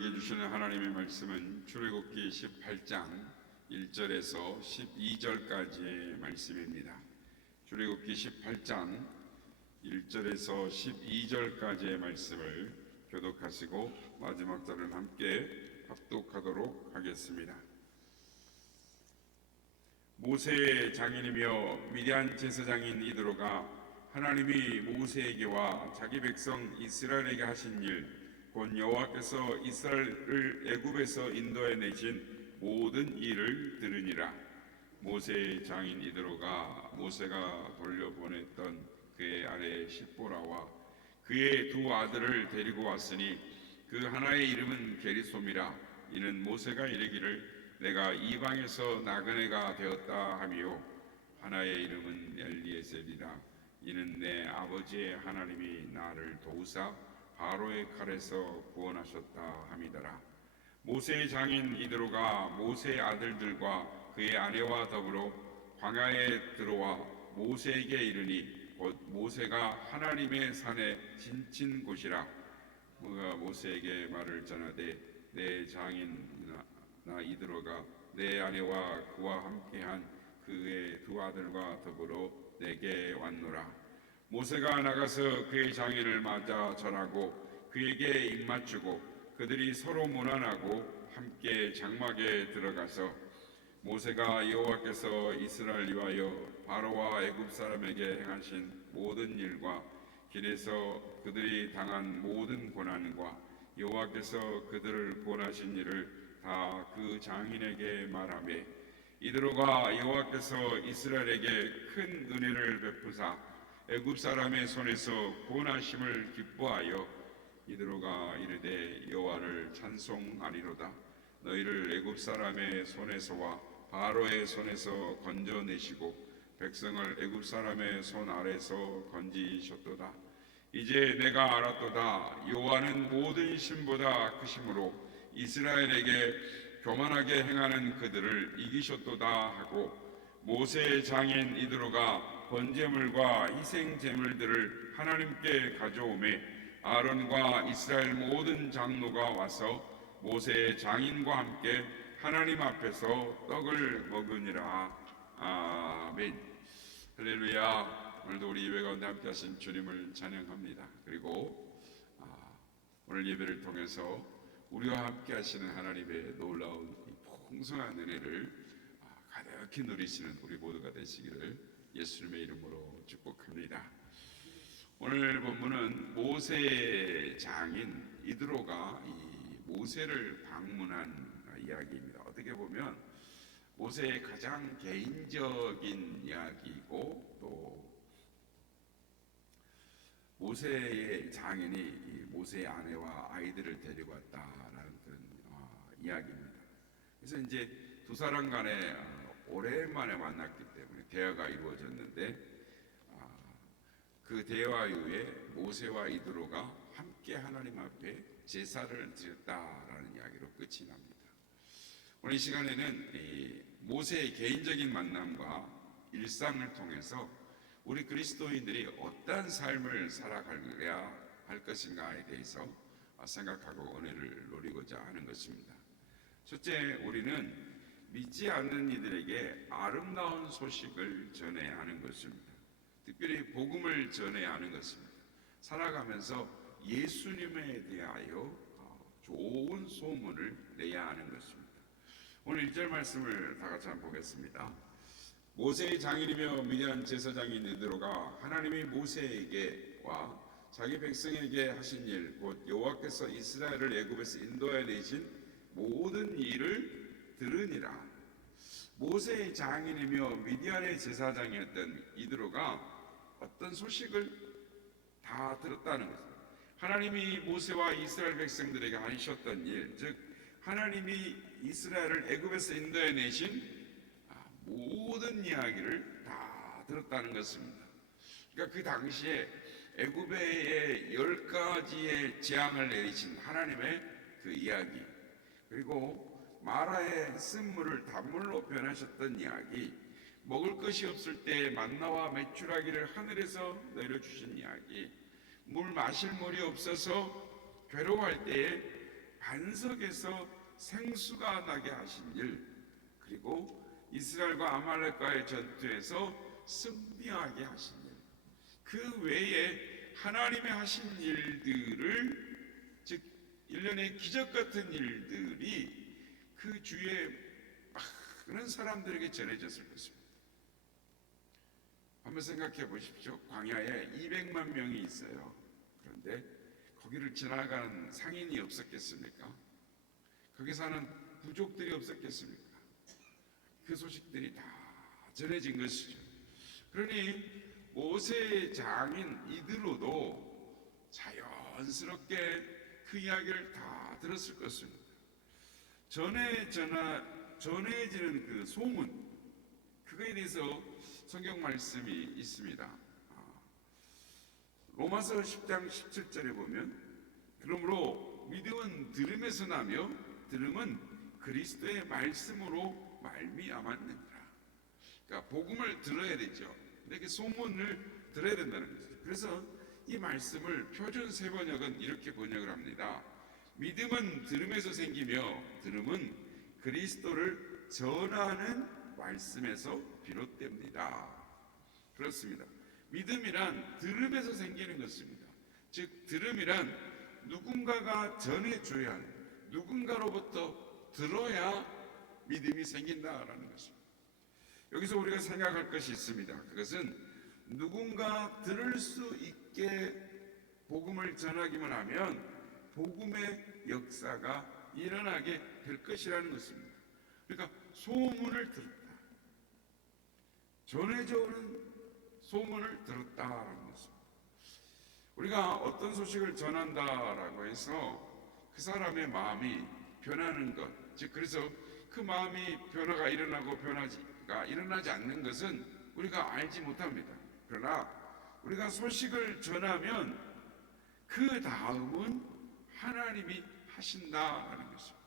우리에게 주시는 하나님의 말씀은 출애굽기 18장 1절에서 12절까지의 말씀입니다. 출애굽기 18장 1절에서 12절까지의 말씀을 교독하시고 마지막 절을 함께 합독하도록 하겠습니다. 모세의 장인이며 미디안 제사장인 이드로가 하나님이 모세에게와 자기 백성 이스라엘에게 하신 일 곧 여호와께서 이스라엘을 애굽에서 인도해 내신 모든 일을 들으니라. 모세의 장인 이드로가 모세가 돌려보냈던 그의 아내 십보라와 그의 두 아들을 데리고 왔으니 그 하나의 이름은 게리솜이라. 이는 모세가 이르기를 내가 이방에서 나그네가 되었다 하며 하나의 이름은 엘리에셀이라. 이는 내 아버지의 하나님이 나를 도우사 바로의 칼에서 구원하셨다 함이더라. 모세의 장인 이드로가 모세의 아들들과 그의 아내와 더불어 광야에 들어와 모세에게 이르니 곧 모세가 하나님의 산에 진친 곳이라. 그가 모세에게 말을 전하되 내 장인 나, 나 이드로가 내 아내와 그와 함께한 그의 두 아들과 더불어 내게 왔노라 모세가 나가서 그의 장인을 맞아 전하고 그에게 입맞추고 그들이 서로 무난하고 함께 장막에 들어가서 모세가 여호와께서 이스라엘 위하여 바로와 애굽 사람에게 행하신 모든 일과 길에서 그들이 당한 모든 고난과 여호와께서 그들을 구원하신 일을 다 그 장인에게 말하매 이드로가 여호와께서 이스라엘에게 큰 은혜를 베푸사 애굽 사람의 손에서 구원하심을 기뻐하여 이드로가 이르되 여호와를 찬송하리로다. 너희를 애굽 사람의 손에서와 바로의 손에서 건져내시고 백성을 애굽 사람의 손 아래서 건지셨도다. 이제 내가 알았도다. 여호와는 모든 신보다 크심으로 이스라엘에게 교만하게 행하는 그들을 이기셨도다 하고 모세의 장인 이드로가 번제물과 희생 제물들을 하나님께 가져오매 아론과 이스라엘 모든 장로가 와서 모세의 장인과 함께 하나님 앞에서 떡을 먹으니라. 아멘. 할렐루야. 오늘도 우리 예배 가운데 함께 하신 주님을 찬양합니다. 그리고 아, 오늘 예배를 통해서 우리와 함께 하시는 하나님의 놀라운 풍성한 은혜를 아, 가득히 누리시는 우리 모두가 되시기를 예수님의 이름으로 축복합니다. 오늘 본문은 모세 장인 이드로가 이 모세를 방문한 이야기입니다. 어떻게 보면 모세의 가장 개인적인 이야기이고 또 모세의 장인이 모세의 아내와 아이들을 데리고 왔다라는 그런 어, 이야기입니다. 그래서 이제 두 사람 어, 오랜만에 만났기 때문에 대화가 이루어졌는데 어, 그 대화 이후에 모세와 이드로가 함께 하나님 앞에 제사를 드렸다라는 이야기로 끝이 납니다. 오늘 이 시간에는 이 모세의 개인적인 만남과 일상을 통해서 우리 그리스도인들이 어떠한 삶을 살아가야 할 것인가에 대해서 생각하고 은혜를 노리고자 하는 것입니다. 첫째, 우리는 믿지 않는 이들에게 아름다운 소식을 전해야 하는 것입니다. 특별히 복음을 전해야 하는 것입니다. 살아가면서 예수님에 대하여 좋은 소문을 내야 하는 것입니다. 오늘 1절 말씀을 다 같이 한번 보겠습니다. 모세의 장인이며 미디안 제사장인 이드로가 하나님이 모세에게 와 자기 백성에게 하신 일 곧 여호와께서 이스라엘을 애굽에서 인도해 내신 모든 일을 들으니라. 모세의 장인이며 미디안의 제사장이었던 이드로가 어떤 소식을 다 들었다는 것입니다. 하나님이 모세와 이스라엘 백성들에게 하셨던 일, 즉 하나님이 이스라엘을 애굽에서 인도해 내신 모든 이야기를 다 들었다는 것입니다. 그러니까 그 당시에 애굽의 열 가지의 재앙을 내리신 하나님의 그 이야기 그리고 마라의 쓴물을 단물로 변하셨던 이야기 먹을 것이 없을 때 만나와 메추라기를 하늘에서 내려주신 이야기 물 마실 물이 없어서 괴로워할 때에 반석에서 생수가 나게 하신 일 그리고 이스라엘과 아말렉과의 전투에서 승리하게 하신 일. 그 외에 하나님의 하신 일들을 즉 일련의 기적 같은 일들이 그 주위에 많은 사람들에게 전해졌을 것입니다. 한번 생각해 보십시오. 광야에 200만 명이 있어요. 그런데 거기를 지나가는 상인이 없었겠습니까? 거기 사는 부족들이 없었겠습니까? 그 소식들이 다 전해진 것이죠. 그러니 모세의 장인 이들로도 자연스럽게 그 이야기를 다 들었을 것입니다. 전해 전하 전해지는 그 소문 그거에 대해서 성경 말씀이 있습니다. 아, 로마서 10장 17절에 보면 그러므로 믿음은 들음에서 나며 들음은 그리스도의 말씀으로 말미암았느니라. 그러니까 복음을 들어야 되죠. 근데 그 소문을 들어야 된다는 거죠. 그래서 이 말씀을 표준 세 번역은 이렇게 번역을 합니다. 믿음은 들음에서 생기며 들음은 그리스도를 전하는 말씀에서 비롯됩니다. 그렇습니다. 믿음이란 들음에서 생기는 것입니다. 즉 들음이란 누군가가 전해줘야 누군가로부터 들어야 믿음이 생긴다라는 것입니다. 여기서 우리가 생각할 것이 있습니다. 그것은 누군가 들을 수 있게 복음을 전하기만 하면 복음의 역사가 일어나게 될 것이라는 것입니다. 그러니까 소문을 들었다. 전해져 오는 소문을 들었다라는 것입니다. 우리가 어떤 소식을 전한다라고 해서 그 사람의 마음이 변하는 것, 즉 그래서 그 마음이 변화가 일어나고 변화가 일어나지 않는 것은 우리가 알지 못합니다. 그러나 우리가 소식을 전하면 그 다음은 하나님이 하신다라는 것입니다.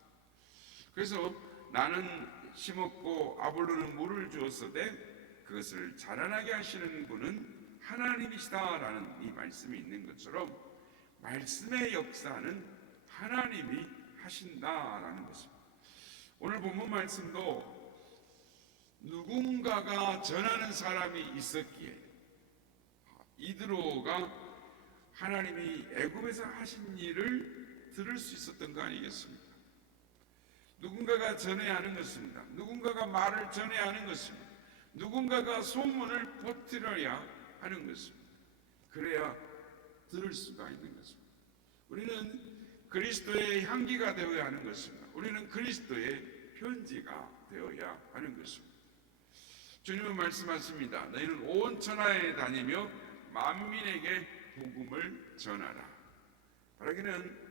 그래서 나는 심었고 아볼로는 물을 주었으되 그것을 자라나게 하시는 분은 하나님이시다라는 이 말씀이 있는 것처럼 말씀의 역사는 하나님이 하신다라는 것입니다. 오늘 본문 말씀도 누군가가 전하는 사람이 있었기에 이드로가 하나님이 애굽에서 하신 일을 들을 수 있었던 거 아니겠습니까? 누군가가 전해야 하는 것입니다. 누군가가 말을 전해야 하는 것입니다. 누군가가 소문을 퍼뜨려야 하는 것입니다. 그래야 들을 수가 있는 것입니다. 우리는 그리스도의 향기가 되어야 하는 것입니다. 우리는 그리스도의 편지가 되어야 하는 것입니다. 주님은 말씀하십니다. 너희는 온 천하에 다니며 만민에게 복음을 전하라. 바라기는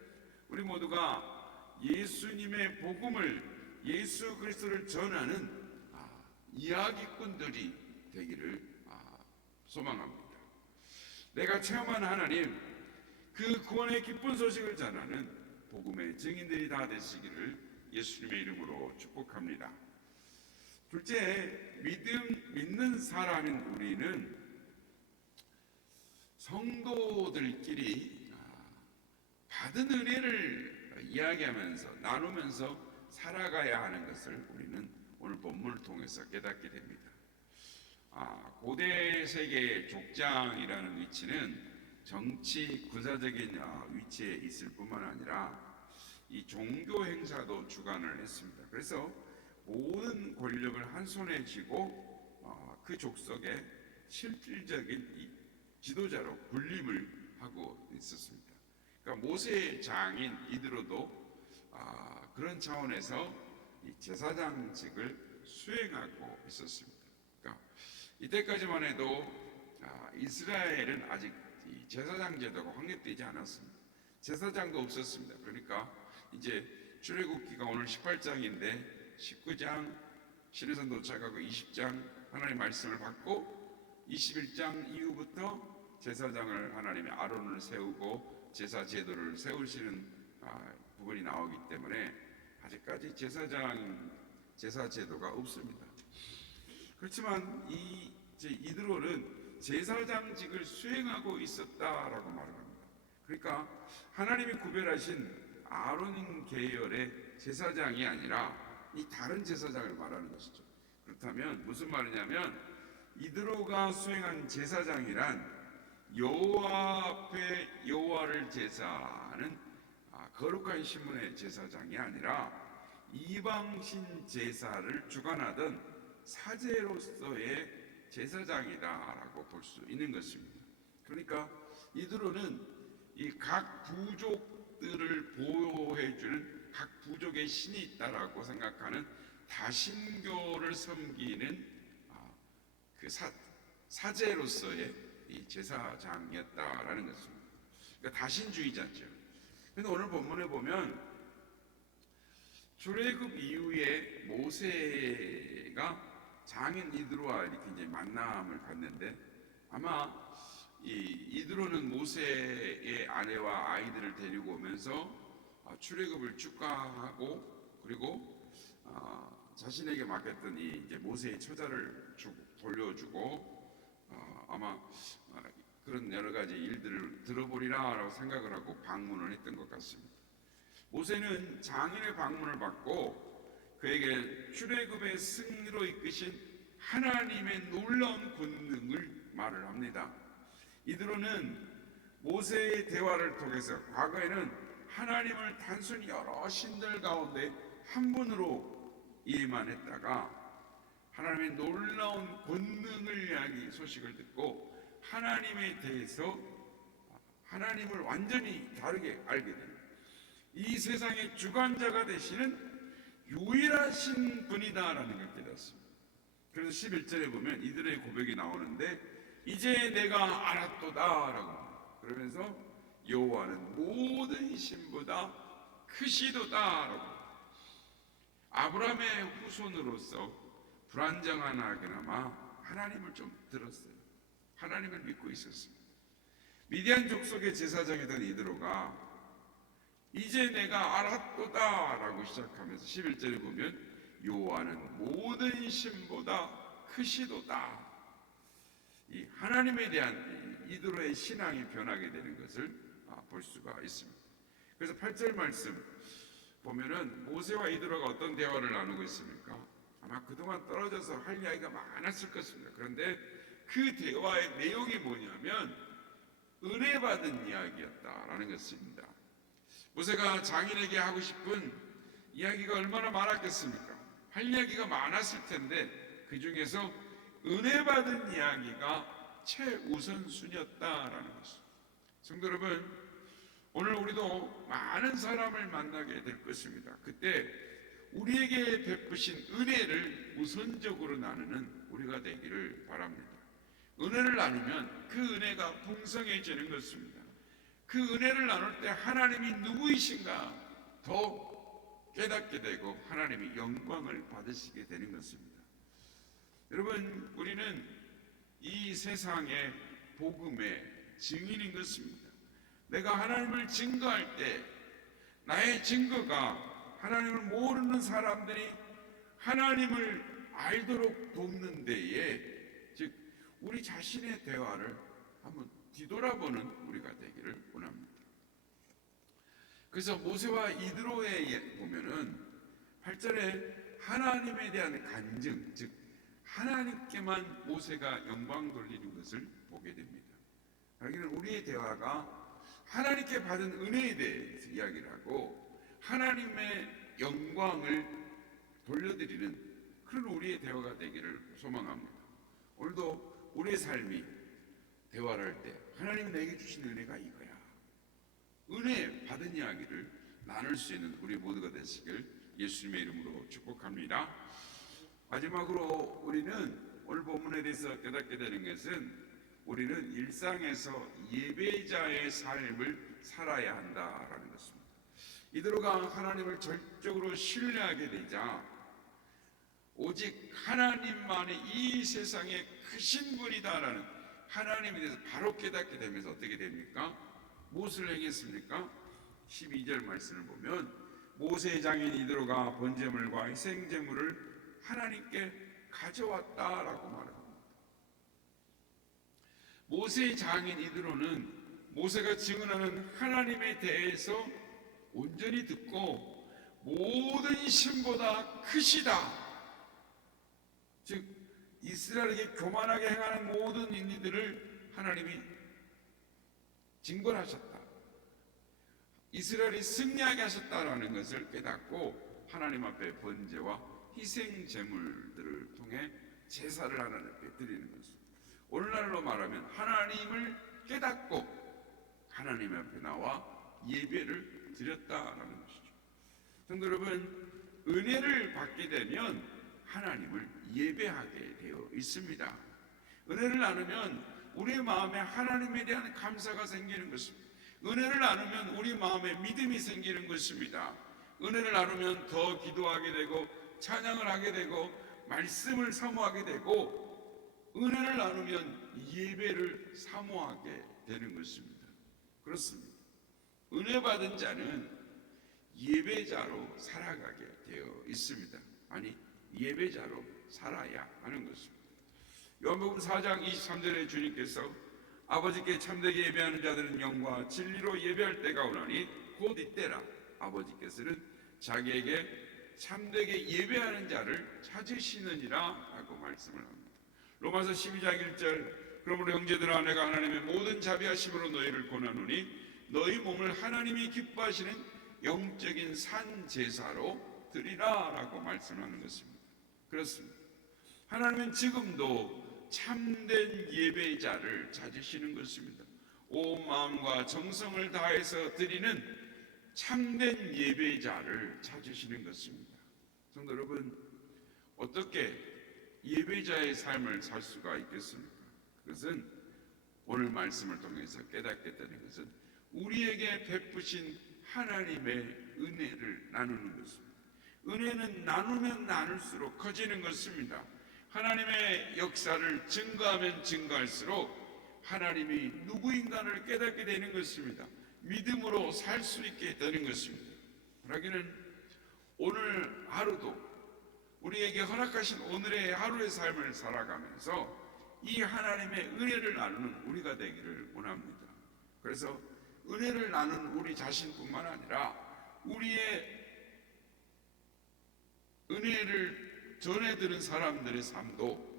우리 모두가 예수님의 복음을 예수 그리스도를 전하는 아, 이야기꾼들이 되기를 아, 소망합니다. 내가 체험한 하나님 그 구원의 기쁜 소식을 전하는 복음의 증인들이 다 되시기를 예수님의 이름으로 축복합니다. 둘째, 믿음 믿는 사람인 우리는 성도들끼리 아, 받은 은혜를 이야기하면서 나누면서 살아가야 하는 것을 우리는 오늘 본문을 통해서 깨닫게 됩니다. 아, 고대 세계의 족장이라는 위치는 정치 군사적인 아, 위치에 있을 뿐만 아니라 이 종교 행사도 주관을 했습니다. 그래서 모든 권력을 한 손에 쥐고 아, 그 족속의 실질적인 이 지도자로 군림을 하고 있었습니다. 그러니까 모세의 장인 이드로도 아, 그런 차원에서 이 제사장직을 수행하고 있었습니다. 그러니까 이때까지만 해도 아, 이스라엘은 아직 이 제사장 제도가 확립되지 않았습니다. 제사장도 없었습니다. 그러니까 이제 출애굽기가 오늘 18장인데 19장 신해산 도착하고 20장 하나님 말씀을 받고 21장 이후부터 제사장을 하나님의 아론을 세우고 제사 제도를 세우시는 아, 부분이 나오기 때문에 아직까지 제사장 제사 제도가 없습니다. 그렇지만 이 이드로는 제사장직을 수행하고 있었다라고 말을 합니다. 그러니까 하나님이 구별하신 아론 계열의 제사장이 아니라 이 다른 제사장을 말하는 것이죠. 그렇다면 무슨 말이냐면 이드로가 수행한 제사장이란 여호와 앞에 여호와를 제사하는 아, 거룩한 신문의 제사장이 아니라 이방신 제사를 주관하던 사제로서의 제사장이다라고 볼 수 있는 것입니다. 그러니까 이드로는 이각 부족들을 보호해줄 각 부족의 신이 있다라고 생각하는 다신교를 섬기는 아, 그 사, 사제로서의 이 제사장이었다라는 것입니다. 그러니까 다신주의자죠. 근데 오늘 본문에 보면 출애굽 이후에 모세가 장인 이드로와 이렇게 이제 만남을 갖는데 아마 이 이드로는 모세의 아내와 아이들을 데리고 오면서 아, 출애굽을 축하하고 그리고 아, 자신에게 맡겼던 이 이제 모세의 처자를 주- 돌려주고 아, 아마 아, 그런 여러 가지 일들을 들어보리라라고 생각을 하고 방문을 했던 것 같습니다. 모세는 장인의 방문을 받고 그에게 출애굽의 승리로 이끄신 하나님의 놀라운 권능을 말을 합니다. 이드로는 모세의 대화를 통해서 과거에는 하나님을 단순히 여러 신들 가운데 한 분으로 이해만 했다가 하나님의 놀라운 권능을 이야기 소식을 듣고 하나님에 대해서 하나님을 완전히 다르게 알게 됩니다. 이 세상의 주관자가 되시는 유일하신 분이다라는 걸 깨닫습니다. 그래서 11절에 보면 이들의 고백이 나오는데 이제 내가 알았도다라고. 그러면서 여호와는 모든 신보다 크시도다라고. 아브라함의 후손으로서 불안정하나그나마 하나님을 좀 들었어요. 하나님을 믿고 있었습니다. 미디안 족속의 제사장이던 이드로가 이제 내가 알았도다라고 시작하면서 11절에 보면 여호와는 모든 신보다 크시도다. 이 하나님에 대한 이 이드로의 신앙이 변하게 되는 것을 아, 볼 수가 있습니다. 그래서 8절 말씀 보면은 모세와 이드로가 어떤 대화를 나누고 있습니까? 아마 그동안 떨어져서 할 이야기가 많았을 것입니다. 그런데 그 대화의 내용이 뭐냐면 은혜 받은 이야기였다라는 것입니다. 모세가 장인에게 하고 싶은 이야기가 얼마나 많았겠습니까? 할 이야기가 많았을 텐데 그 중에서 은혜 받은 이야기가 최우선순위였다라는 것입니다. 성도 여러분, 오늘 우리도 많은 사람을 만나게 될 것입니다. 그때 우리에게 베푸신 은혜를 우선적으로 나누는 우리가 되기를 바랍니다. 은혜를 나누면 그 은혜가 풍성해지는 것입니다. 그 은혜를 나눌 때 하나님이 누구이신가 더 깨닫게 되고 하나님이 영광을 받으시게 되는 것입니다. 여러분, 우리는 이 세상의 복음의 증인인 것입니다. 내가 하나님을 증거할 때 나의 증거가 하나님을 모르는 사람들이 하나님을 알도록 돕는 데에 즉 우리 자신의 대화를 한번 뒤돌아보는 우리가 되기를 원합니다. 그래서 모세와 이드로에 보면은 8절에 하나님에 대한 간증, 즉 하나님께만 모세가 영광 돌리는 것을 보게 됩니다. 여기는 우리의 대화가 하나님께 받은 은혜에 대해서 이야기를 하고 하나님의 영광을 돌려드리는 그런 우리의 대화가 되기를 소망합니다. 오늘도 우리의 삶이 대화를 할 때 하나님이 내게 주신 은혜가 이거야. 은혜 받은 이야기를 나눌 수 있는 우리 모두가 되시길 예수님의 이름으로 축복합니다. 마지막으로 우리는 오늘 본문에 대해서 깨닫게 되는 것은 우리는 일상에서 예배자의 삶을 살아야 한다라는 것입니다. 이대로가 하나님을 절적으로 신뢰하게 되자 오직 하나님만이 이 세상에 크신 분이다라는 하나님에 대해서 바로 깨닫게 되면서 어떻게 됩니까? 무엇을 행했습니까? 12절 말씀을 보면 모세 장인 이드로가 번제물과 희생제물을 하나님께 가져왔다라고 말합니다. 모세의 장인 이드로는 모세가 증언하는 하나님에 대해서 온전히 듣고 모든 신보다 크시다. 즉 이스라엘에게 교만하게 행하는 모든 인리들을 하나님이 징벌하셨다. 이스라엘이 승리하게 하셨다라는 것을 깨닫고 하나님 앞에 번제와 희생 제물들을 통해 제사를 하나님께 드리는 것입니다. 오늘날로 말하면 하나님을 깨닫고 하나님 앞에 나와 예배를 드렸다라는 것이죠. 성도 여러분, 은혜를 받게 되면 하나님을 예배하게 되어 있습니다. 은혜를 나누면 우리의 마음에 하나님에 대한 감사가 생기는 것입니다. 은혜를 나누면 우리 마음에 믿음이 생기는 것입니다. 은혜를 나누면 더 기도하게 되고 찬양을 하게 되고 말씀을 사모하게 되고 은혜를 나누면 예배를 사모하게 되는 것입니다. 그렇습니다. 은혜 받은 자는 예배자로 살아가게 되어 있습니다. 아니 예배자로 살아야 하는 것입니다. 요한복음 4장 23절에 주님께서 아버지께 참되게 예배하는 자들은 영과 진리로 예배할 때가 오나니 곧 이때라 아버지께서는 자기에게 참되게 예배하는 자를 찾으시느니라 라고 말씀을 합니다. 로마서 12장 1절 그러므로 형제들아 내가 하나님의 모든 자비하심으로 너희를 권하노니 너희 몸을 하나님이 기뻐하시는 영적인 산 제사로 드리라라고 말씀하는 것입니다. 그렇습니다. 하나님은 지금도 참된 예배자를 찾으시는 것입니다. 온 마음과 정성을 다해서 드리는 참된 예배자를 찾으시는 것입니다. 성도 여러분, 어떻게 예배자의 삶을 살 수가 있겠습니까? 그것은 오늘 말씀을 통해서 깨닫게 되는 것은 우리에게 베푸신 하나님의 은혜를 나누는 것입니다. 은혜는 나누면 나눌수록 커지는 것입니다. 하나님의 역사를 증거하면 증거할수록 하나님이 누구인가를 깨닫게 되는 것입니다. 믿음으로 살 수 있게 되는 것입니다. 그러기는 오늘 하루도 우리에게 허락하신 오늘의 하루의 삶을 살아가면서 이 하나님의 은혜를 나누는 우리가 되기를 원합니다. 그래서 은혜를 나누는 우리 자신뿐만 아니라 우리의 은혜를 전해드는 사람들의 삶도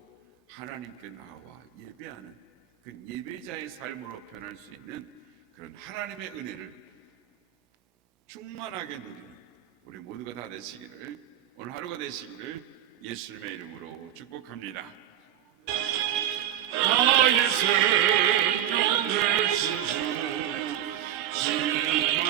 하나님께 나와 예배하는 그 예배자의 삶으로 변할 수 있는 그런 하나님의 은혜를 충만하게 누리는 우리 모두가 다 되시기를 오늘 하루가 되시기를 예수님의 이름으로 축복합니다. 나의 생명 되신 주 주님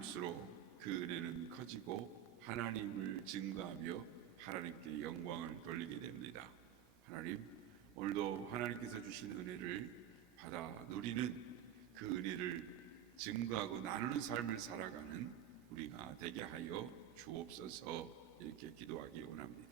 나눌수록 그 은혜는 커지고 하나님을 증거하며 하나님께 영광을 돌리게 됩니다. 하나님 오늘도 하나님께서 주신 은혜를 받아 누리는 그 은혜를 증거하고 나누는 삶을 살아가는 우리가 되게 하여 주옵소서 이렇게 기도하기 원합니다.